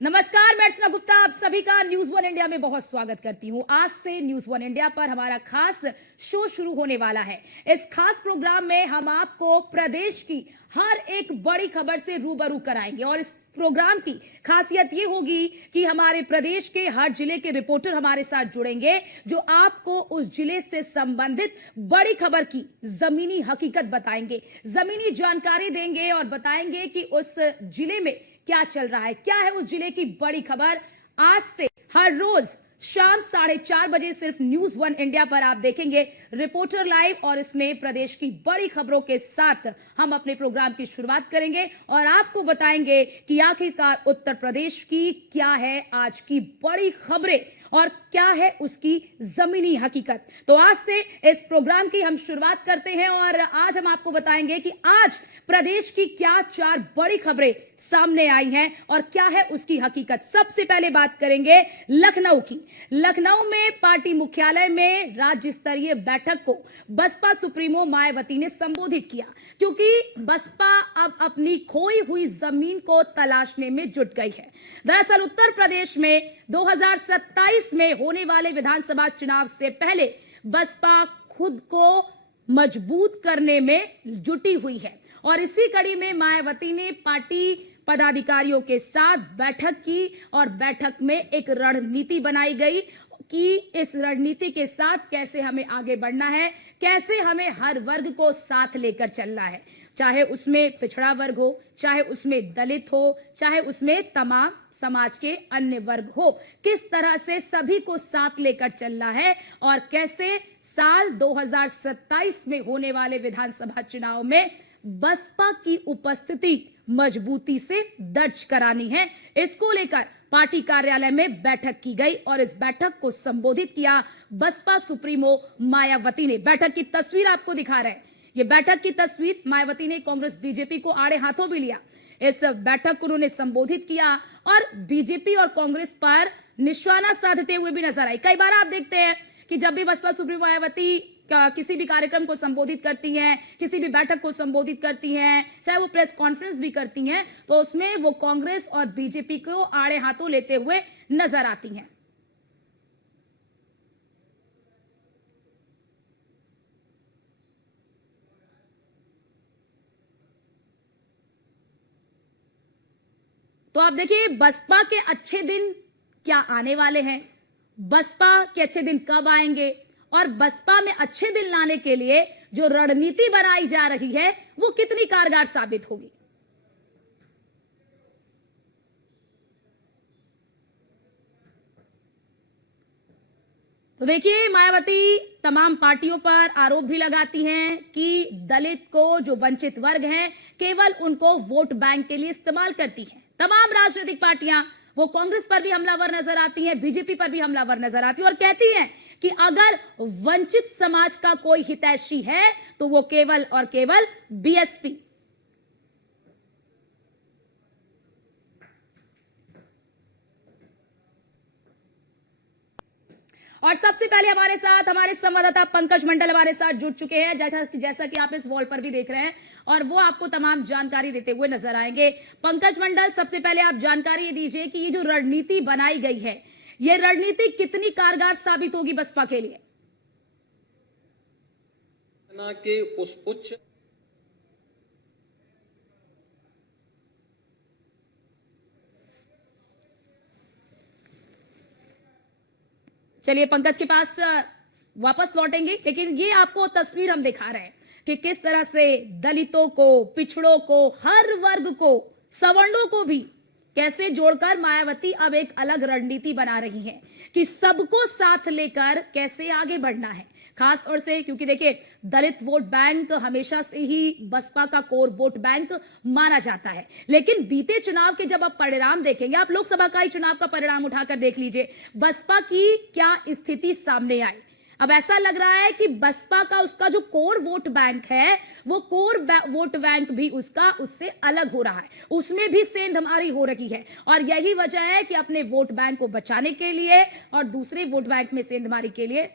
नमस्कार, मैं अर्चना गुप्ता आप सभी का न्यूज वन इंडिया में बहुत स्वागत करती हूं। आज से न्यूज वन इंडिया पर हमारा खास शो शुरू होने वाला है। इस खास प्रोग्राम में हम आपको प्रदेश की हर एक बड़ी खबर से रूबरू कराएंगे और इस प्रोग्राम की खासियत ये होगी कि हमारे प्रदेश के हर जिले के रिपोर्टर हमारे साथ जुड़ेंगे, जो आपको उस जिले से संबंधित बड़ी खबर की जमीनी हकीकत बताएंगे, जमीनी जानकारी देंगे और बताएंगे कि उस जिले में क्या चल रहा है, क्या है उस जिले की बड़ी खबर। आज से हर रोज शाम 4:30 बजे सिर्फ न्यूज वन इंडिया पर आप देखेंगे रिपोर्टर लाइव, और इसमें प्रदेश की बड़ी खबरों के साथ हम अपने प्रोग्राम की शुरुआत करेंगे और आपको बताएंगे कि आखिरकार उत्तर प्रदेश की क्या है आज की बड़ी खबरें और क्या है उसकी जमीनी हकीकत। तो आज से इस प्रोग्राम की हम शुरुआत करते हैं और आज हम आपको बताएंगे कि आज प्रदेश की क्या 4 बड़ी खबरें सामने आई हैं और क्या है उसकी हकीकत। सबसे पहले बात करेंगे लखनऊ की। लखनऊ में पार्टी मुख्यालय में राज्य स्तरीय बैठक को बसपा सुप्रीमो मायावती ने संबोधित किया, क्योंकि बसपा अब अपनी खोई हुई जमीन को तलाशने में जुट गई है। दरअसल उत्तर प्रदेश में 2027 में होने वाले विधानसभा चुनाव से पहले बसपा खुद को मजबूत करने में जुटी हुई है और इसी कड़ी में मायावती ने पार्टी पदाधिकारियों के साथ बैठक की और बैठक में एक रणनीति बनाई गई कि इस रणनीति के साथ कैसे हमें आगे बढ़ना है, कैसे हमें हर वर्ग को साथ लेकर चलना है, चाहे उसमें पिछड़ा वर्ग हो, चाहे उसमें दलित हो, चाहे उसमें तमाम समाज के अन्य वर्ग हो, किस तरह से सभी को साथ लेकर चलना है और कैसे साल 2027 में होने वाले विधानसभा चुनाव में बसपा की उपस्थिति मजबूती से दर्ज करानी है। इसको लेकर पार्टी कार्यालय में बैठक की गई और इस बैठक को संबोधित किया बसपा सुप्रीमो मायावती ने। बैठक की तस्वीर आपको दिखा रहे हैं, ये बैठक की तस्वीर। मायावती ने कांग्रेस बीजेपी को आड़े हाथों भी लिया। इस बैठक को उन्होंने संबोधित किया और बीजेपी और कांग्रेस पर निशाना साधते हुए भी नजर आई। कई बार आप देखते हैं कि जब भी बसपा सुप्रीमो मायावती किसी भी कार्यक्रम को संबोधित करती हैं, किसी भी बैठक को संबोधित करती हैं, चाहे वो प्रेस कॉन्फ्रेंस भी करती हैं, तो उसमें वो कांग्रेस और बीजेपी को आड़े हाथों लेते हुए नजर आती हैं। तो आप देखिए बसपा के अच्छे दिन क्या आने वाले हैं, बसपा के अच्छे दिन कब आएंगे और बसपा में अच्छे दिन लाने के लिए जो रणनीति बनाई जा रही है वो कितनी कारगर साबित होगी। तो देखिए मायावती तमाम पार्टियों पर आरोप भी लगाती हैं कि दलित को, जो वंचित वर्ग हैं, केवल उनको वोट बैंक के लिए इस्तेमाल करती हैं। तमाम राजनीतिक पार्टियां, वो कांग्रेस पर भी हमलावर नजर आती हैं, बीजेपी पर भी हमलावर नजर आती है और कहती हैं कि अगर वंचित समाज का कोई हितैषी है तो वो केवल और केवल बीएसपी। और सबसे पहले हमारे साथ हमारे संवाददाता पंकज मंडल हमारे साथ जुड़ चुके हैं, जैसा कि आप इस वॉल पर भी देख रहे हैं, और वो आपको तमाम जानकारी देते हुए नजर आएंगे। पंकज मंडल, सबसे पहले आप जानकारी ये दीजिए कि ये जो रणनीति बनाई गई है, ये रणनीति कितनी कारगर साबित होगी बसपा के लिए। के उस उच्च चलिए पंकज के पास वापस लौटेंगे, लेकिन ये आपको तस्वीर हम दिखा रहे हैं कि किस तरह से दलितों को, पिछड़ों को, हर वर्ग को, सवर्णों को भी कैसे जोड़कर मायावती अब एक अलग रणनीति बना रही है कि सबको साथ लेकर कैसे आगे बढ़ना है। खास तौर से क्योंकि देखिए दलित वोट बैंक हमेशा से ही बसपा का कोर वोट बैंक माना जाता है, लेकिन बीते चुनाव के जब आप परिणाम देखेंगे, आप लोकसभा का ही चुनाव का परिणाम उठाकर देख लीजिए, बसपा की क्या स्थिति सामने आई। अब ऐसा लग रहा है कि बसपा का उसका जो कोर वोट बैंक है, वो कोर वोट बैंक भी उसका उससे अलग हो रहा है, उसमें भी सेंधमारी हो रही है और यही वजह है कि अपने वोट बैंक को बचाने के लिए और दूसरे वोट बैंक में सेंधमारी के लिए